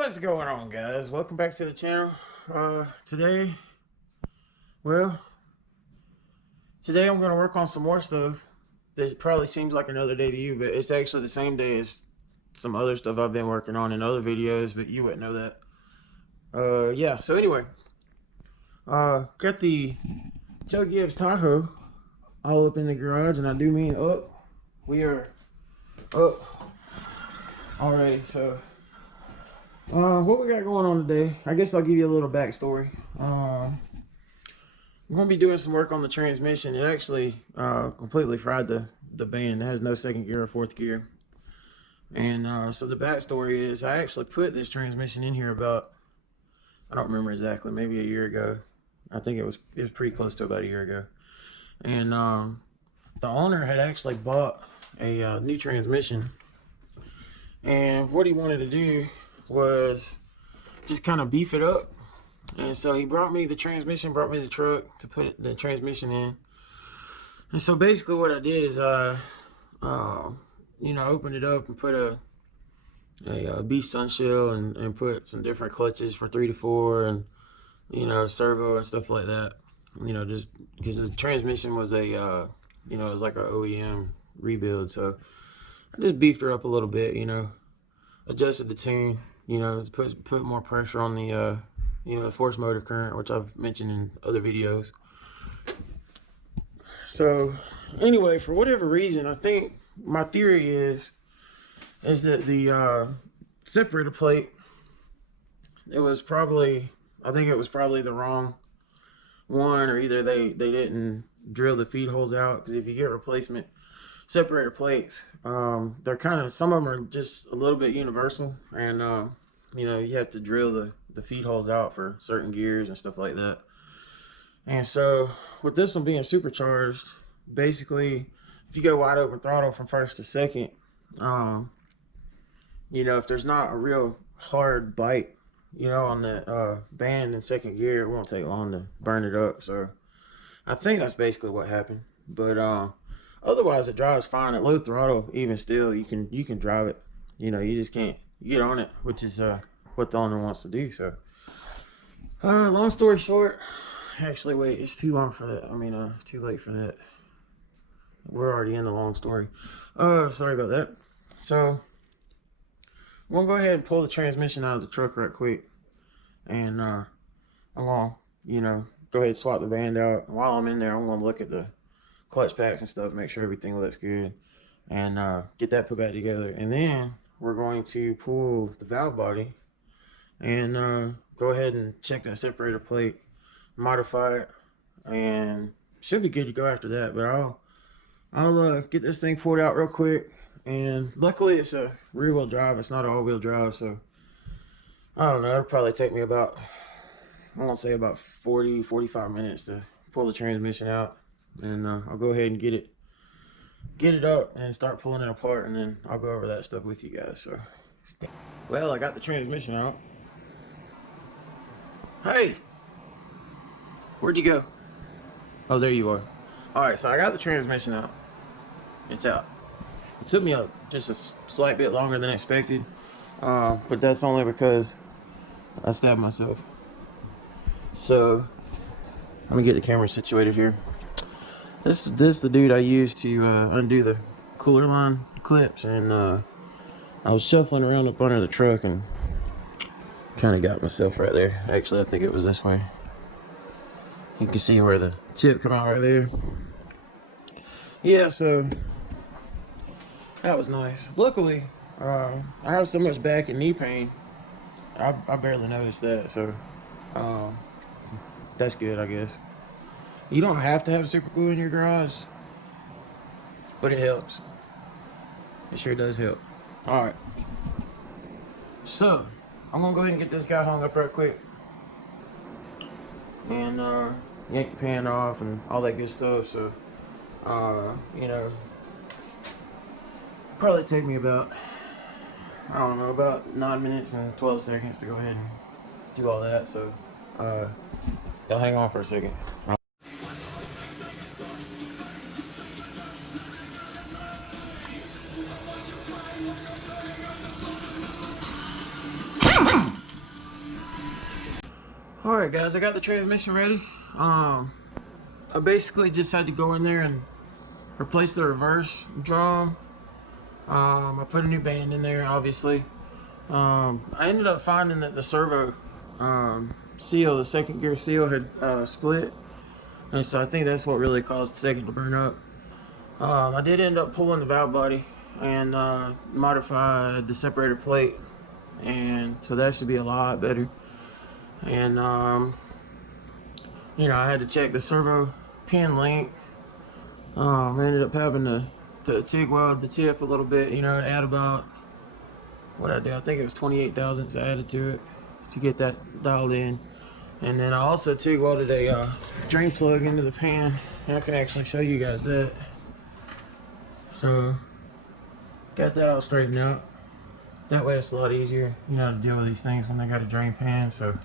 What's going on, guys? Welcome back to the channel. Today I'm going to work on some more stuff that probably seems like another day to you, but it's actually the same day as some other stuff I've been working on in other videos, but you wouldn't know that. Yeah, so anyway, got the Gibb's Tahoe all up in the garage, and I do mean up. We are up already, so what we got going on today, I guess I'll give you a little backstory. I'm going to be doing some work on the transmission. It actually completely fried the band. It has no second gear or fourth gear. And so the backstory is I actually put this transmission in here about, I don't remember exactly, maybe a year ago. I think it was pretty close to about a year ago. And the owner had actually bought a new transmission. And what he wanted to do was just kind of beef it up. And so he brought me the transmission, brought me the truck to put the transmission in. And so basically what I did is I opened it up and put a beast sunshell and put some different clutches for 3 to 4 and servo and stuff like that. Just because the transmission was a it was like an OEM rebuild, so I just beefed her up a little bit, adjusted the tune, put more pressure on the the force motor current, which I've mentioned in other videos. So anyway, for whatever reason, I think my theory is that the separator plate, I think it was probably the wrong one, or either they didn't drill the feed holes out, because if you get replacement separator plates, they're kind of, some of them are just a little bit universal, and you have to drill the feed holes out for certain gears and stuff like that. And so with this one being supercharged, basically if you go wide open throttle from first to second, if there's not a real hard bite on the band in second gear, it won't take long to burn it up. So I think that's basically what happened. But otherwise it drives fine at low throttle. Even still, you can drive it. You just can't get on it, which is what the owner wants to do. So long story short, actually wait, it's too long for that. I mean too late for that. We're already in the long story. Sorry about that. So I'm gonna go ahead and pull the transmission out of the truck right quick, and I'm gonna go ahead and swap the band out. And while I'm in there, I'm gonna look at the clutch packs and stuff, make sure everything looks good, and get that put back together. And then we're going to pull the valve body and go ahead and check that separator plate, modify it, and should be good to go after that. But I'll get this thing pulled out real quick. And luckily it's a rear wheel drive, it's not an all wheel drive, so I don't know, it'll probably take me about, I want to say about 40-45 minutes to pull the transmission out. And I'll go ahead and get it up and start pulling it apart, and then I'll go over that stuff with you guys. So well, I got the transmission out. Hey, where'd you go? Oh, there you are. All right, so I got the transmission out. It's out. It took me just a slight bit longer than expected, but that's only because I stabbed myself. So let me get the camera situated here. This is the dude I used to undo the cooler line clips, and I was shuffling around up under the truck and kind of got myself right there. Actually, I think it was this way. You can see where the chip come out right there. Yeah, so that was nice. Luckily, I have so much back and knee pain, I barely noticed that, so that's good, I guess. You don't have to have super glue in your garage, but it helps. It sure does help. Alright, so I'm gonna go ahead and get this guy hung up right quick, and yank the pan off and all that good stuff. So probably take me about, I don't know, about 9 minutes and 12 seconds to go ahead and do all that. So y'all hang on for a second. Alright guys, I got the transmission ready. I basically just had to go in there and replace the reverse drum. I put a new band in there, obviously. I ended up finding that the servo seal, the second gear seal, had split, and so I think that's what really caused the second to burn up. I did end up pulling the valve body and modified the separator plate, and so that should be a lot better. And you know, I had to check the servo pin length. I ended up having to TIG weld the tip a little bit, you know, to add about, what I did, I think it was 28 thousandths I added to it to get that dialed in. And then I also TIG welded a drain plug into the pan, and I can actually show you guys that. So got that all straightened out. That way it's a lot easier, you know, to deal with these things when they got a drain pan. So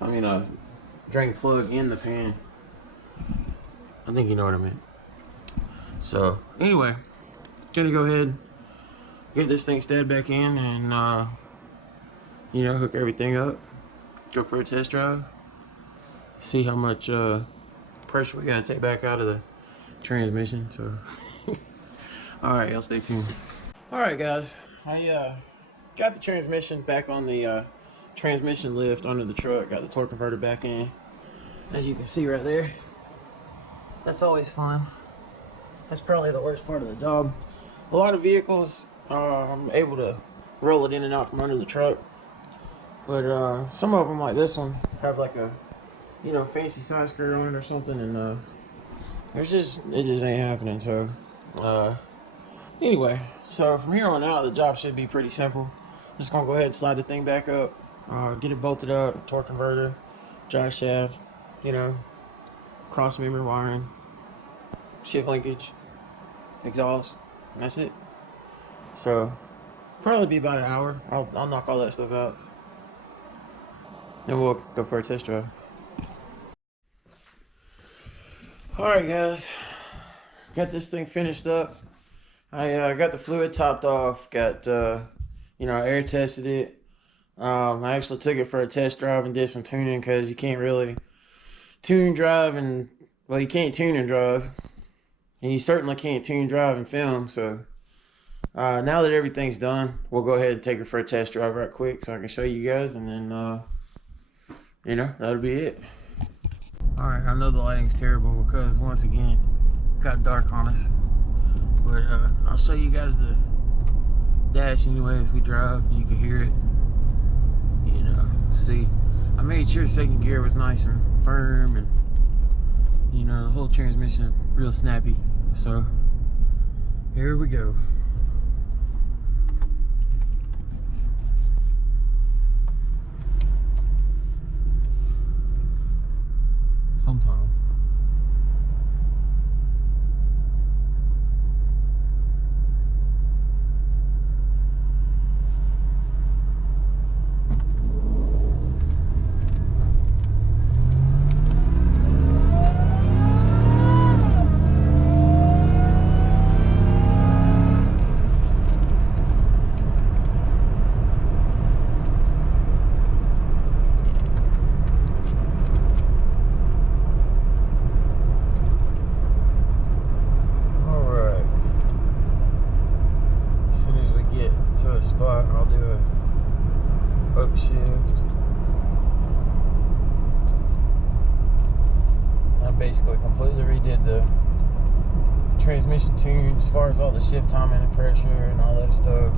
I mean a drain plug in the pan. I think you know what I meant. So anyway, gonna go ahead, get this thing stead back in, and you know, hook everything up, go for a test drive, see how much pressure we gotta take back out of the transmission. So alright, y'all stay tuned. Alright guys, I got the transmission back on the transmission lift under the truck, got the torque converter back in, as you can see right there. That's always fun. That's probably the worst part of the job. A lot of vehicles, I'm able to roll it in and out from under the truck, but some of them, like this one, have like a, you know, fancy side skirt on it or something, and it just ain't happening. So anyway, so from here on out, the job should be pretty simple. Just gonna go ahead and slide the thing back up, get it bolted up, torque converter, drive shaft, you know, cross member wiring, shift linkage, exhaust, and that's it. So probably be about an hour. I'll knock all that stuff out, and we'll go for a test drive. Alright guys, got this thing finished up. I got the fluid topped off, got you know, I air tested it. I actually took it for a test drive and did some tuning, because you can't really tune, drive, and, well, you can't tune and drive, and you certainly can't tune, drive, and film. So now that everything's done, we'll go ahead and take it for a test drive right quick so I can show you guys, and then you know, that'll be it. Alright, I know the lighting's terrible because once again it got dark on us, but I'll show you guys the dash anyway as we drive. You can hear it, you know. See, I made sure the second gear was nice and firm, and you know, the whole transmission is real snappy. So here we go. Sometimes. Spot, I'll do a upshift. I basically completely redid the transmission tune as far as all the shift timing and pressure and all that stuff.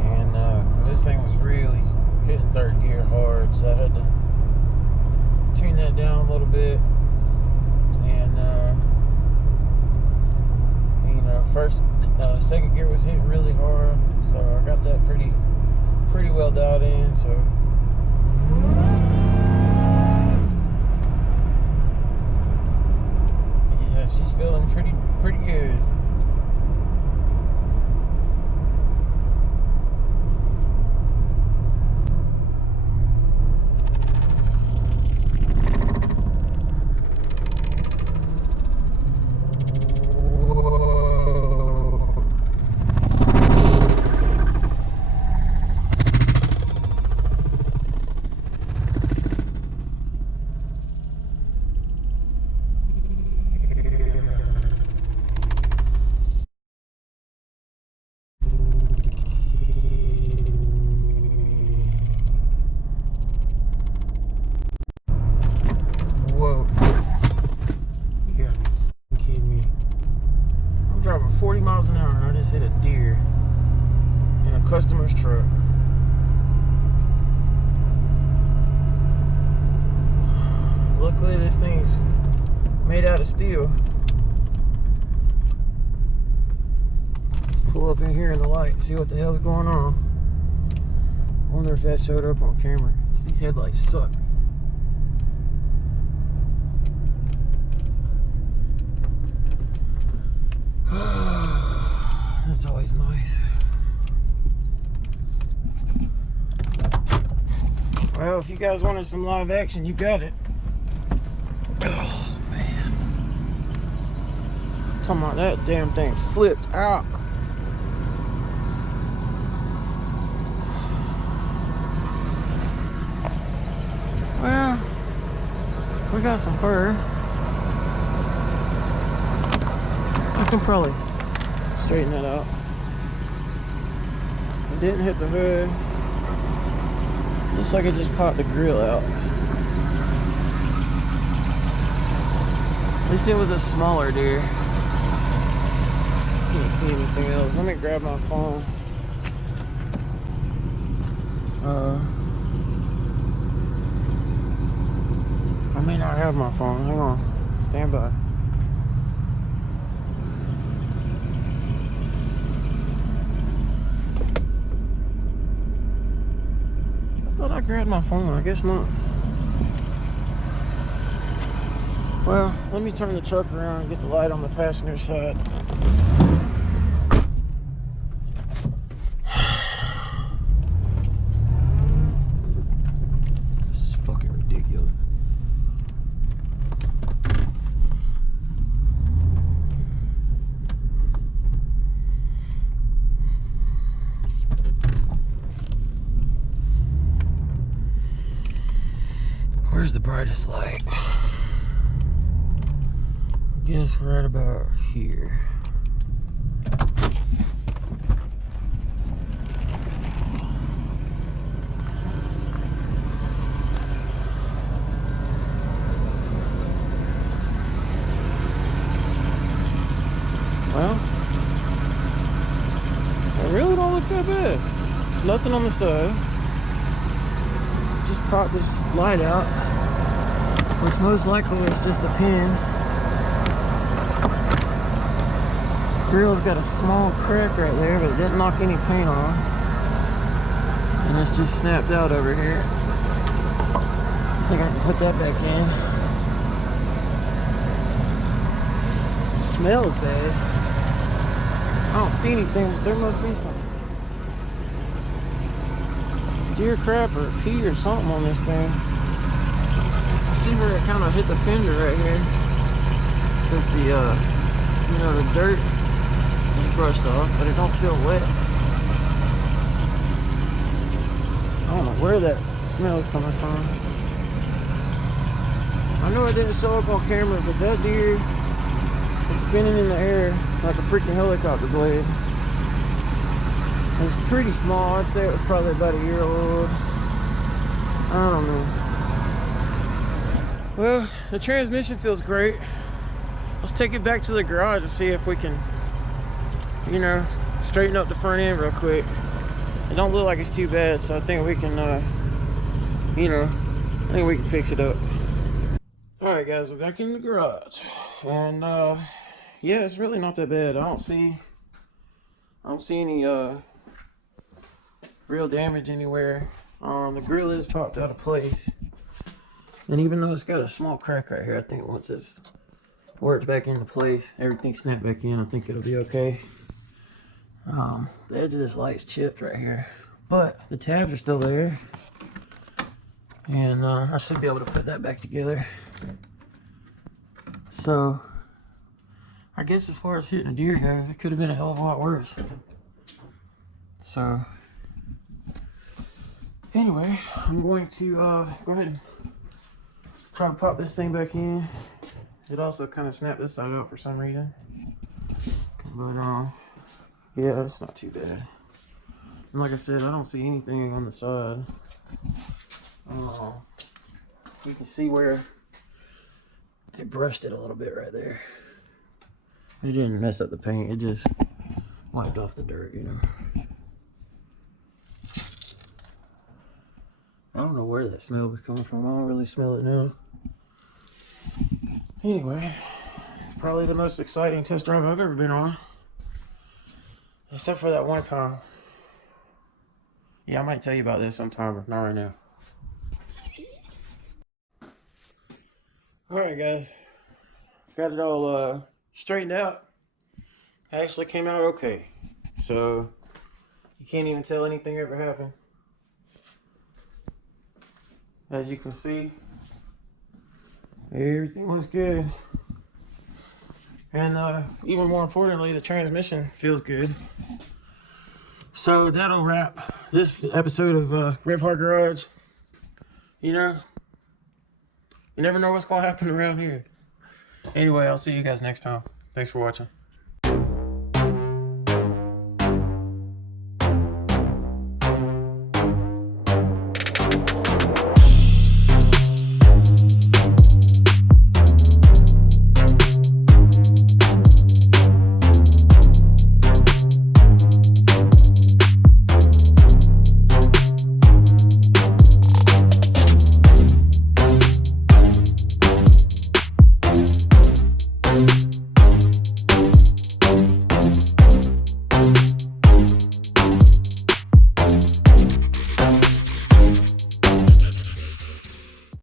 And cause this thing was really hitting third gear hard, so I had to tune that down a little bit. And you know, second gear was hit really hard, so I got that pretty well dialed in. So yeah, she's feeling pretty good. hit a deer in a customer's truck. Luckily this thing's made out of steel. Let's pull up in here in the light and see what the hell's going on. I wonder if that showed up on camera. These headlights suck. That's always nice. Well, if you guys wanted some live action, you got it. Oh, man. I'm talking about that damn thing flipped out. Well, we got some fur. I can probably straighten that out. It didn't hit the hood. Looks like it just popped the grill out. At least it was a smaller deer. Can't see anything else. Let me grab my phone. I may not have my phone. Hang on. Stand by. I thought I grabbed my phone. I guess not. Well, let me turn the truck around and get the light on the passenger side. This is fucking ridiculous. Where's the brightest light? I guess right about here. Well, it really don't look that bad. There's nothing on the side. Just pop this light out, which most likely is just a pin. Grill's got a small crack right there, but it didn't knock any paint on. And it's just snapped out over here. I think I can put that back in. It smells bad. I don't see anything, but there must be some deer crap or pee or something on this thing. I see where it kind of hit the fender right here. Because the, you know, the dirt is brushed off, but it don't feel wet. I don't know where that smell is coming from. I know it didn't show up on camera, but that deer is spinning in the air like a freaking helicopter blade. It's pretty small. I'd say it was probably about a year old. I don't know. Well, the transmission feels great. Let's take it back to the garage and see if we can, you know, straighten up the front end real quick. It don't look like it's too bad, so I think we can, you know, I think we can fix it up. All right, guys, we're back in the garage, and yeah, it's really not that bad. I don't see any real damage anywhere. The grill is popped out of place, and even though it's got a small crack right here, I think once it's worked back into place, everything snapped back in, I think it'll be okay. The edge of this light's chipped right here, but the tabs are still there, and I should be able to put that back together. So I guess as far as hitting a deer goes, it could have been a hell of a lot worse. So anyway, I'm going to go ahead and try to pop this thing back in. It also kind of snapped this side out for some reason, but yeah, it's not too bad. And like I said, I don't see anything on the side. You can see where it brushed it a little bit right there. It didn't mess up the paint, it just Wiped off the dirt, you know. I don't know where that smell was coming from. I don't really smell it now. Anyway, it's probably the most exciting test drive I've ever been on. Except for that one time. Yeah, I might tell you about this sometime, but not right now. Alright guys, got it all straightened out. Actually came out okay. So, you can't even tell anything ever happened. As you can see, everything looks good. And even more importantly, the transmission feels good. So that'll wrap this episode of Rev Hard Garage. You know, you never know what's gonna happen around here. Anyway, I'll see you guys next time. Thanks for watching.